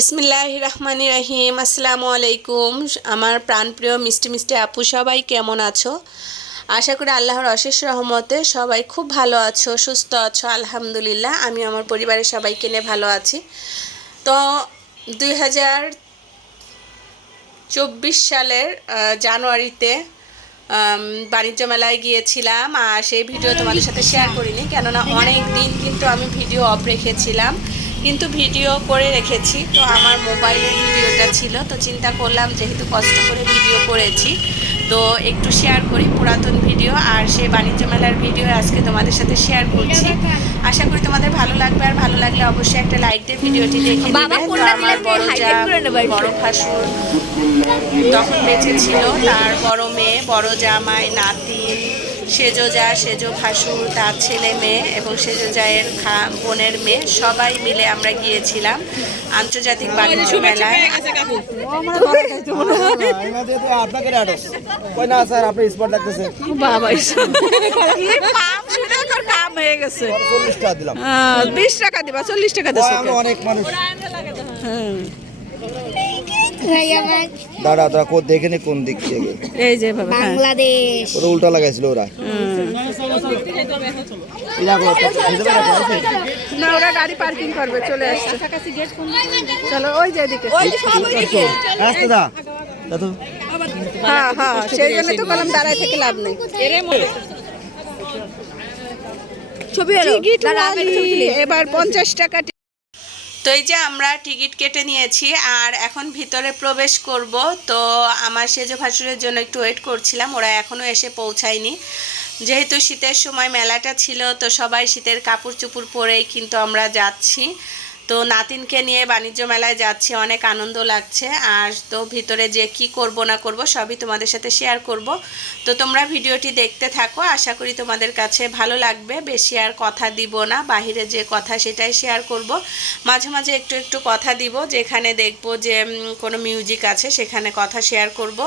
বিসমিল্লাহ রহমানি রহিম, আসসালামু আলাইকুম। আমার প্রাণপ্রিয় মিষ্টি মিষ্টি আপু, সবাই কেমন আছো? আশা করি আল্লাহর অশেষ রহমতে সবাই খুব ভালো আছো, সুস্থ আছো, আলহামদুলিল্লাহ। আমি আমার পরিবারের সবাইকে নিয়ে ভালো আছি। তো দুই চব্বিশ সালের জানুয়ারিতে বাণিজ্য মেলায় গিয়েছিলাম। আর সেই ভিডিও তোমাদের সাথে শেয়ার করিনি, কেননা অনেক দিন কিন্তু আমি ভিডিও অফ রেখেছিলাম। কিন্তু ভিডিও করে রেখেছি। তো আমার মোবাইলের ভিডিওটা ছিল। তো চিন্তা করলাম যেহেতু কষ্ট করে ভিডিও করেছি তো একটু শেয়ার করি পুরাতন ভিডিও আর সেই বাণিজ্য মেলার ভিডিও আজকে তোমাদের সাথে শেয়ার করছি। আশা করি তোমাদের ভালো লাগবে আর ভালো লাগলে অবশ্যই একটা লাইক দিয়ে ভিডিওটি দেখে আমার বড় যা। বড় ভাসুর তখন বেঁচে ছিল তার বড় মেয়ে বড় জামাই নাতিন সেজো যা সেজো ভাসুর তার ছেলে মেয়ে এবং সেজো জায়ের খা বোনের মেয়ে সবাই মিলে আমরা গিয়েছিলাম আন্তর্জাতিক বাণিজ্য মেলায়। হয়ে বিশ টাকা দিবা চল্লিশ টাকা দিছো অনেক মানুষ। দাঁড়া দাঁড়া কো দেখে নি কোন দিক থেকে। এই যে বাবা হ্যাঁ। বাংলাদেশ। ওরা উল্টা লাগাইছিল ওরা। না ওরা গাড়ি পার্কিং করবে চলে আসছে। চলো ওই যে এদিকে। রাস্তা দা দাদু হ্যাঁ হ্যাঁ সেই জন্য তো কলম দাঁড়ায় থেকে লাভ নেই। ছবি। এবার পঞ্চাশ টাকা তো এই যে আমরা টিকিট কেটে নিয়েছি, আর এখন ভিতরে প্রবেশ করব। তো আমার সেজো ভাসুরের জন্য একটু ওয়েট করছিলাম, ওরা এখনও এসে পৌঁছায়নি। যেহেতু শীতের সময় মেলাটা ছিল, তো সবাই শীতের কাপড় চুপড় পরেই কিন্তু আমরা যাচ্ছি। তো নাতিনকে নিয়ে বাণিজ্য মেলায় যাচ্ছি অনেক আনন্দ লাগছে। আর তো ভিতরে যে কি করব না করব সবই তোমাদের সাথে শেয়ার করব। তো তোমরা ভিডিওটি দেখতে থাকো আশা করি তোমাদের কাছে ভালো লাগবে। বেশি আর কথা দিব না বাহিরে যে কথা সেটাই শেয়ার করব। মাঝে মাঝে একটু একটু কথা দিব যেখানে দেখব যে কোনো মিউজিক আছে সেখানে কথা শেয়ার করব।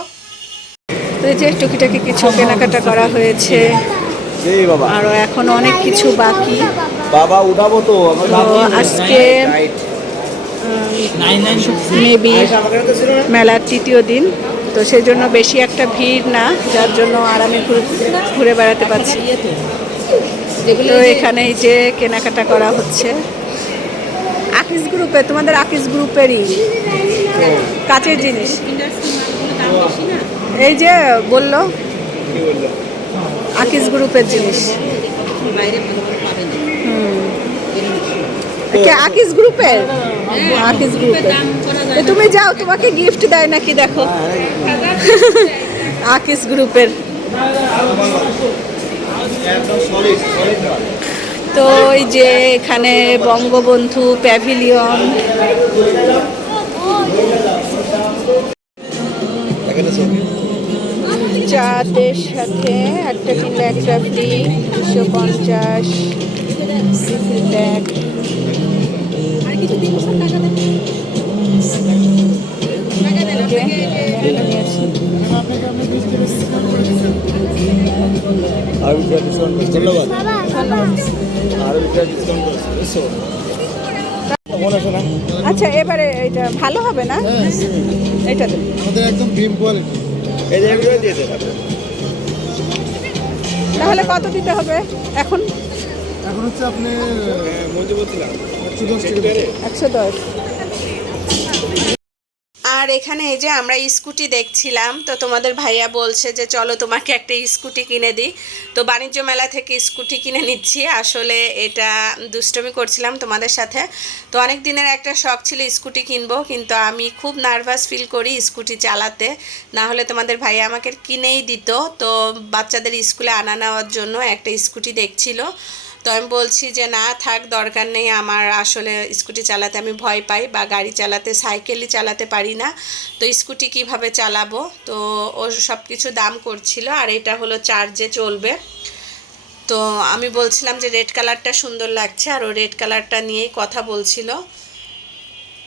তো এই যে টুকিটাকি কিছু কেনাকাটা করা হয়েছে। এই বাবা। আরও এখনও অনেক কিছু বাকি। বাবা উঠাবো তো আজকে মেবি মেলার তৃতীয় দিন তো সেই জন্য বেশি একটা ভিড় না যার জন্য আরামে ঘুরে ঘুরে বেড়াতে পারছি তো এখানে এই যে কেনাকাটা করা হচ্ছে। আকিস গ্রুপে তোমাদের আকিস গ্রুপেরই কাছের জিনিস। এই যে বলল আকিস গ্রুপের জিনিস। আকিস গ্রুপের? আকিস গ্রুপের তুমি যাও তোমাকে গিফট দেয় নাকি দেখো। আকিস গ্রুপের। তো এই যে এখানে বঙ্গবন্ধু প্যাভিলিয়ন চাঁদের সাথে একটা কিনলে একটা ফ্রি দুশো পঞ্চাশ। ব্যাগ আর বিটা ডিসকাউন্ট করছে। ধন্যবাদ। আর বিটা ডিসকাউন্ট না? আচ্ছা এবারে এটা ভালো হবে না? এটা আমাদের একদম প্রিম কোয়ালিটি এই যে দিয়ে দেন। তাহলে কত দিতে হবে এখন? এখন হচ্ছে আপনি আর এখানে এই যে আমরা স্কুটি দেখছিলাম, তো তোমাদের ভাইয়া বলছে যে চলো তোমাকে একটা স্কুটি কিনে দিই। তো বাণিজ্য মেলা থেকে স্কুটি কিনে নিচ্ছি। আসলে এটা দুষ্টমি করছিলাম তোমাদের সাথে। তো অনেক দিনের একটা শখ ছিল স্কুটি কিনবো, কিন্তু আমি খুব নার্ভাস ফিল করি স্কুটি চালাতে। না হলে তোমাদের ভাইয়া আমাকে কিনেই দিত। তো বাচ্চাদের স্কুলে আনা নেওয়ার জন্য একটা স্কুটি দেখছিল। তো আমি বলছি যে, না, থাক, দরকার নেই। আমার আসলে স্কুটি চালাতে আমি ভয় পাই বা গাড়ি চালাতে, সাইকেলই চালাতে পারি না। তো স্কুটি কীভাবে চালাবো? তো ও সব কিছু দাম করছিল আর এটা হলো চার্জে চলবে। তো আমি বলছিলাম যে, রেড কালারটা সুন্দর লাগছে। আর ও রেড কালারটা নিয়েই কথা বলছিল।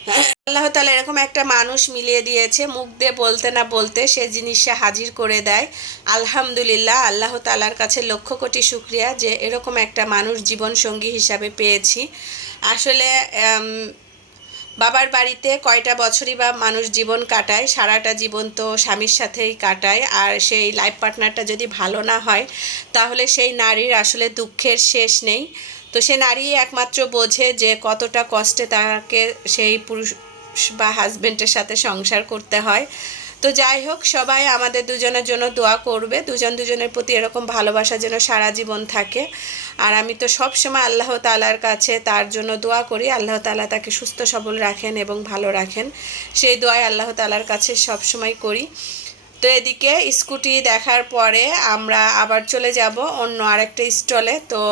আল্লাহ তালা এরকম একটা মানুষ মিলিয়ে দিয়েছে, মুখ দিয়ে বলতে না বলতে সে জিনিস সে হাজির করে দেয়। আলহামদুলিল্লাহ, আল্লাহ তালার কাছে লক্ষ কোটি শুক্রিয়া যে এরকম একটা মানুষ জীবন সঙ্গী হিসাবে পেয়েছি। আসলে বাবার বাড়িতে কয়টা বছরই বা মানুষ জীবন কাটায়, সারাটা জীবন তো স্বামীর সাথেই কাটায়, আর সেই লাইফ পার্টনারটা যদি ভালো না হয়, তাহলে সেই নারীর আসলে দুঃখের শেষ নেই। তো সে নারী একমাত্র বোঝে যে কতটা কষ্টে তাকে সেই পুরুষ বা হাজবেন্ডের সাথে সংসার করতে হয়। তো যাই হোক, সবাই আমাদের দুজনের জন্য দোয়া করবে। দুজন দুজনের প্রতি এরকম ভালোবাসা যেন সারা জীবন থাকে। আর আমি তো সব সময় আল্লাহ তালার কাছে তার জন্য দোয়া করি। আল্লাহ তালা তাকে সুস্থ, সবল রাখেন এবং ভালো রাখেন। সেই দোয়াই আল্লাহ তালার কাছে সব সময় করি। তো এদিকে স্কুটি দেখার পরে আমরা আবার চলে যাব অন্য আরেকটা স্টলে। তো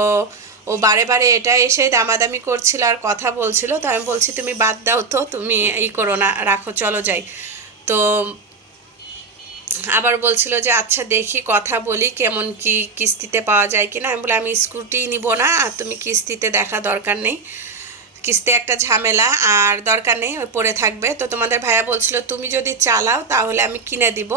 ও বারে বারে এটা এসে দামাদামি করছিল আর কথা বলছিল, তো আমি বলছি, তুমি বাদ দাও তো, তুমি এই করো না, রাখো, চলো যাই। তো আবার বলছিল যে আচ্ছা দেখি, কথা বলি, কেমন কি কিস্তিতে পাওয়া যায় কিনা? আমি বলে আমি স্কুটি নিব না, আর তুমি কিস্তিতে দেখা দরকার নেই। কিস্তি একটা ঝামেলা আর দরকার নেই পড়ে থাকবে। তো তোমাদের ভাইয়া বলছিল, তুমি যদি চালাও তাহলে আমি কিনে দিব।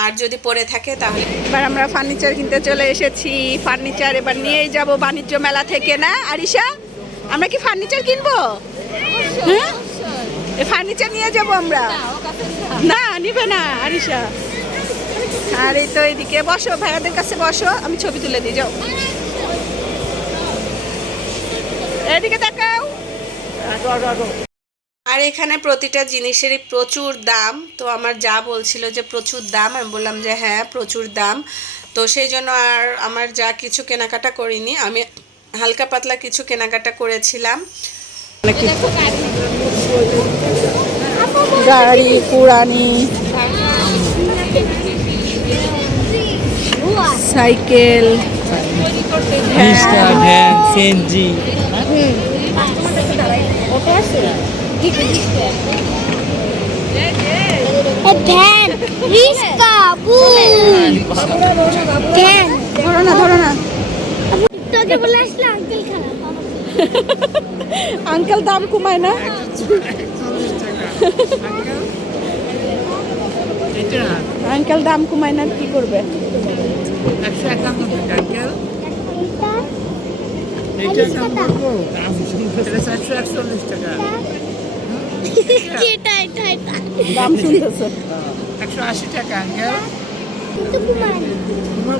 আর যদি পড়ে থাকে তাহলে এবার আমরা ফার্নিচার কিনতে চলে এসেছি। ফার্নিচার এবার নিয়েই যাব বাণিজ্য মেলা থেকে, না, আরিশা? আমরা কি ফার্নিচার কিনবো? হ্যাঁ? ফার্নিচার নিয়ে যাব আমরা। না, নিবে না, আরিশা। আর এই তো এদিকে বসো, ভাইয়াদের কাছে বসো, আমি ছবি তুলে দিই, যাও। এদিকে আগো। আর এখানে প্রতিটা জিনিসেরই প্রচুর দাম। তো আমার যা বলছিল যে প্রচুর দাম আমি বললাম যে হ্যাঁ প্রচুর দাম। তো সেই জন্য আর আমার যা কিছু কেনাকাটা করিনি আমি হালকা পাতলা কিছু কেনাকাটা করেছিলাম। গাড়ি পুরানি সাইকেল ভ্যান সিএনজি ভ্যান রিস্কা বুল ভ্যান ধরো না ধরো না তোকে বলে আসলে আঙ্কেল খারাপ আঙ্কেল দাম কমায় না আঙ্কেল দাম কমায় না কি করবে একশো একান্ন আঙ্কেল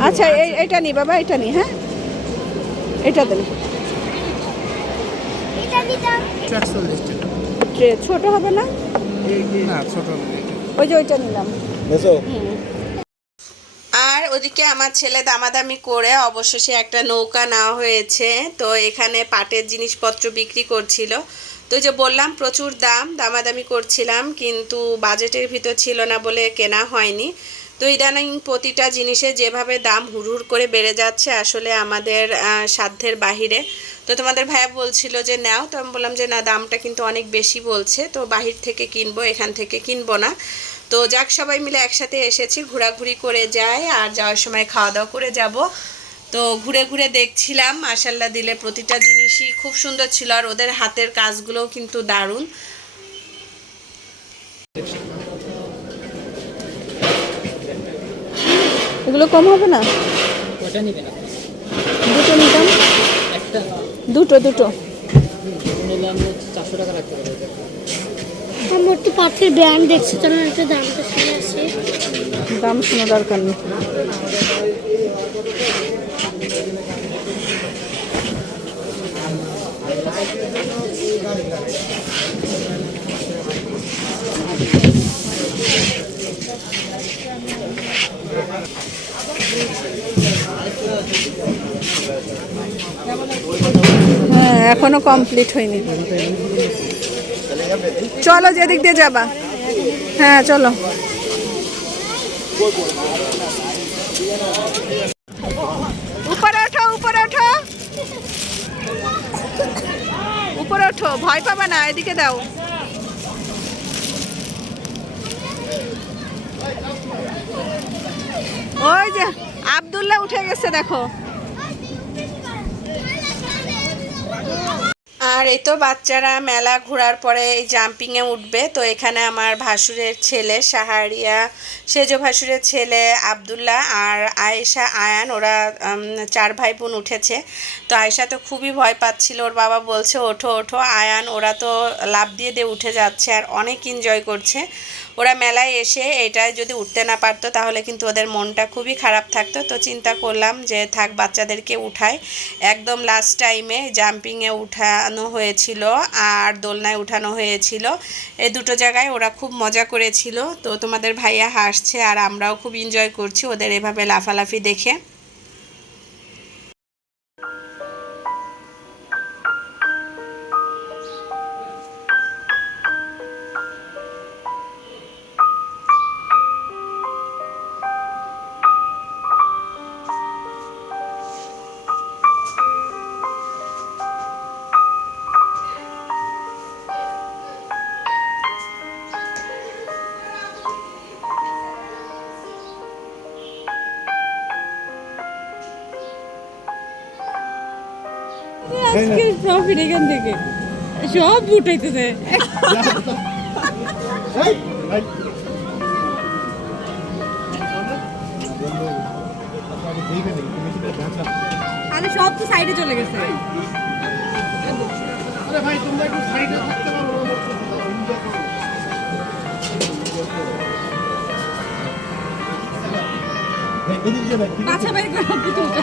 আচ্ছা এই এটা নি বাবা এটা নি হ্যাঁ? এটা দেন। ছোট হবে না? না ছোট। ওই যে ওইটা নিলাম। ওদিকে আমার ছেলে দামাদামি করে অবশেষে একটা নৌকা নেওয়া হয়েছে। তো এখানে পাটের জিনিসপত্র বিক্রি করছিল। তো যে বললাম, প্রচুর দাম, দামাদামি করছিলাম, কিন্তু বাজেটের ভিতর ছিল না বলে কেনা হয়নি। তো ইদানিং প্রতিটা জিনিসে যেভাবে দাম হুড়হুড় করে বেড়ে যাচ্ছে, আসলে আমাদের সাধ্যের বাহিরে। তো তোমাদের ভাইয়া বলছিল যে, নাও। তো আমি বললাম যে, না, দামটা কিন্তু অনেক বেশি বলছে। তো বাহির থেকে কিনবো, এখান থেকে কিনবো না। তো যাক সবাই মিলে একসাথে এসেছি ঘোরাঘুরি করে যাই আর যাওয়ার সময় খাওয়া দাওয়া করে যাব। তো ঘুরে ঘুরে দেখছিলাম মাসাল্লাহ দিলে প্রতিটা জিনিসই খুব সুন্দর ছিল আর ওদের হাতের কাজগুলোও কিন্তু দারুণ। এগুলো কম হবে না? দুটো নিতাম? দুটো দুটো। আমি একটু পাথরের ব্র্যান্ড দেখছি চলো একটা দামটা শুনে আসি। দাম শোনা দরকার নেই। হ্যাঁ এখনও কমপ্লিট হয়নি। চলো যেদিক দিয়ে যাবা। হ্যাঁ চলো। উপরে ওঠো উপরে ওঠো। উপরে ওঠো, ভয় পাবা না, এদিকে দাও। ওই যে, আব্দুল্লাহ উঠে গেছে, দেখো। আর এই তো বাচ্চারা মেলা ঘোরার পরে এই জাম্পিংয়ে উঠবে। তো এখানে আমার ভাসুরের ছেলে সাহারিয়া, সেজ ভাসুরের ছেলে আবদুল্লাহ আর আয়েশা, আয়ান, ওরা চার ভাই বোন উঠেছে। তো আয়েশা তো খুবই ভয় পাচ্ছিল, ওর বাবা বলছে, ওঠো ওঠো। আয়ান, ওরা তো লাভ দিয়ে দিয়ে উঠে যাচ্ছে আর অনেক এনজয় করছে। ওরা মেলায় এসে এটায় যদি উঠতে না পারতো, তাহলে কিন্তু ওদের মনটা খুবই খারাপ থাকতো। তো চিন্তা করলাম যে, থাক, বাচ্চাদেরকে উঠাই। একদম লাস্ট টাইমে জাম্পিংয়ে উঠানো হয়েছিল আর দোলনায় উঠানো হয়েছিল। এই দুটো জায়গায় ওরা খুব মজা করেছিল। তো তোমাদের ভাইয়া হাসছে আর আমরাও খুব এনজয় করছি ওদের এভাবে লাফালাফি দেখে। আজকের প্রফিট এখান থেকে। সব উঠাইতেছে আরে সব তো সাইডে চলে গেছে। বাছা বাইর করা পুতুলটা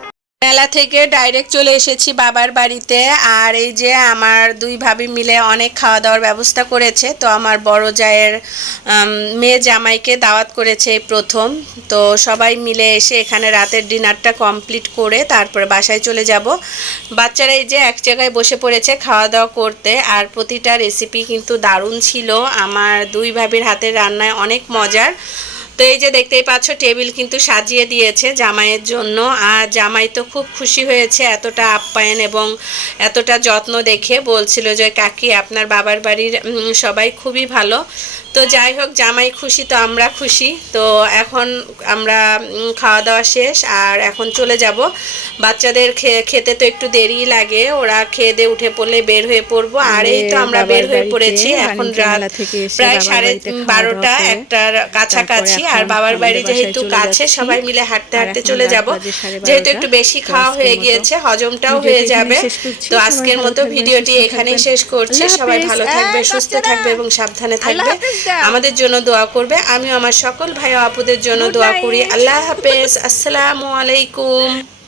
থেকে ডাইরেক্ট চলে এসেছি বাবার বাড়িতে। আর এই যে আমার দুই ভাবি মিলে অনেক খাওয়া দাওয়ার ব্যবস্থা করেছে। তো আমার বড় জায়ের মেয়ে জামাইকে দাওয়াত করেছে প্রথম। তো সবাই মিলে এসে এখানে রাতের ডিনারটা কমপ্লিট করে তারপরে বাসায় চলে যাব। বাচ্চারা এই যে এক জায়গায় বসে পড়েছে খাওয়া দাওয়া করতে। আর প্রতিটা রেসিপি কিন্তু দারুণ ছিল। আমার দুই ভাবির হাতের রান্নায় অনেক মজার। তো এই যে দেখতেই পাচ্ছ টেবিল কিন্তু সাজিয়ে দিয়েছে জামাইয়ের জন্য। আর জামাই তো খুব খুশি হয়েছে এতটা আপ্যায়ন এবং এতটা যত্ন দেখে। বলছিল যে কাকি আপনার বাবার বাড়ির সবাই খুবই ভালো। তো যাই হোক জামাই খুশি তো আমরা খুশি। তো এখন আমরা খাওয়া দাওয়া শেষ আর এখন চলে যাব। বাচ্চাদের খে- খেতে তো একটু দেরি লাগে। ওরা খেয়ে দিয়ে উঠে পড়লে বের হয়ে পড়ব। আর এই তো আমরা বের হয়ে পড়েছি। এখন রাত প্রায় সাড়ে বারোটা একটার কাছাকাছি। আর বাবার বাড়ি যেহেতু কাছে সবাই মিলে হাঁটতে হাঁটতে চলে যাব। যেহেতু একটু বেশি খাওয়া হয়ে গিয়েছে হজমটাও হয়ে যাবে। তো আজকের মতো ভিডিওটি এখানেই শেষ করছি। সবাই ভালো থাকবে সুস্থ থাকবে এবং সাবধানে থাকবে। আমাদের জন্য দোয়া করবে। আমিও আমার সকল ভাই আপুদের জন্য দোয়া করি। আল্লাহ হাফেজ। আসসালামু আলাইকুম।